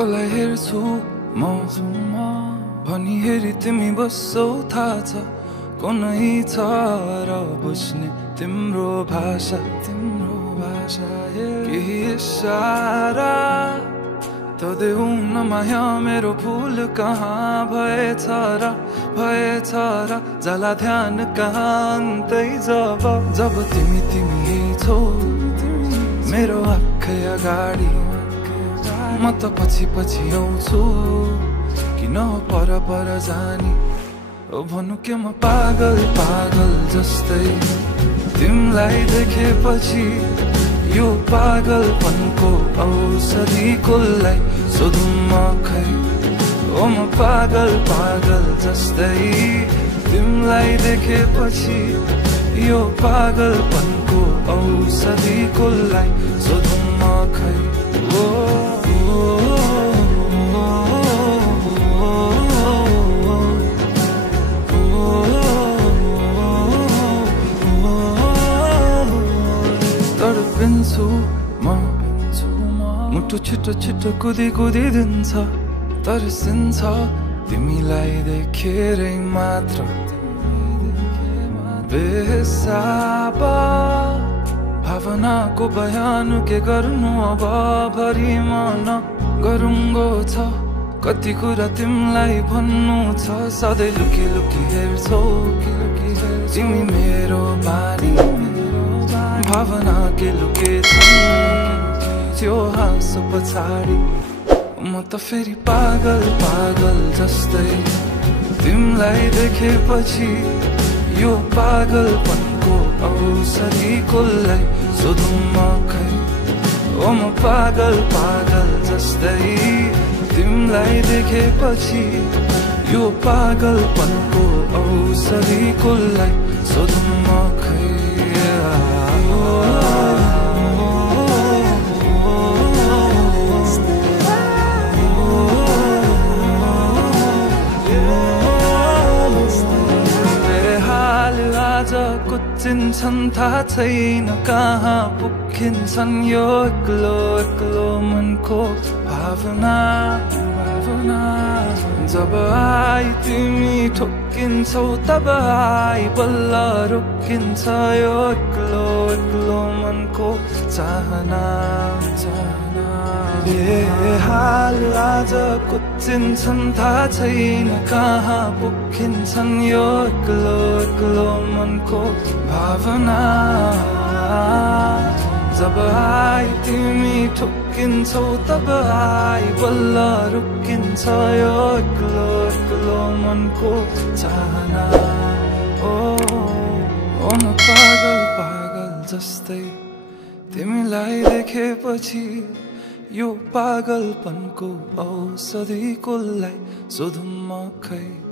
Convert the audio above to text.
कसलाई हेर्छु म भनी हेरी तिमी बस्छौ थाहा छ कुनै छ र बुझ्ने तिम्रो भाषा केही इशारा त देऊ न माया मेरो फुल कहाँ भएछ र जाला ध्यान कहाँ अन्तै जब तिमी छौ मेरो आँखै अगाडि म त पछि आउँछु किन पर जानी ओ भन्नु के म पागल जस्तै तिमीलाई देखेपछि यो पागलपनको औषधि कसलाई सोधौँ म खै ओ म पागल जस्तै तिमीलाई देखेपछि यो पागलपनको औषधि कसलाई सोधौँ म खै ओ तडपिन्छु म मुटु छिटो कुदी दिन्छ तर्सिन्छ तिमीलाई देखेरै मात्र बेहिसाब भावनाको बयान के गर्नु अब भरि मन गरुङ्गो छ कति कुरा तिमीलाई भन्नु छ सधैँ लुकी हेर्छौ तिमी मेरो बानी भावना के लुकेछन् त्यो हाँसो पछाडि म त फेरि पागल जस्तै तिमीलाई देखेपछि यो पागलपनको औषधि कसलाई सोधौँ म खै ओ म पागल जस्तै तिमीलाई देखेपछि यो पागलपनको औषधि कसलाई सोधौँ म खै कुचिन्छन् थाहा छैन कहाँ पुगिन्छन् यो एक्लो मनको भावना जब आई तिमी ठोकिन्छौ तब आई बल्ल रोकिन्छ यो एक्लो मनको चाहना हाल आज कुचिन्छन् थाहा छैन कहाँ पुगिन्छन् यो एक्लो मनको भावना जब आई तिमी ठोकिन्छौ तब आई बल्ल रोकिन्छ यो एक्लो मनको चाहना ओ म पागल जस्तै तिमीलाई देखेपछि यो पागलपनको औषधि कसलाई सोधौँ म खै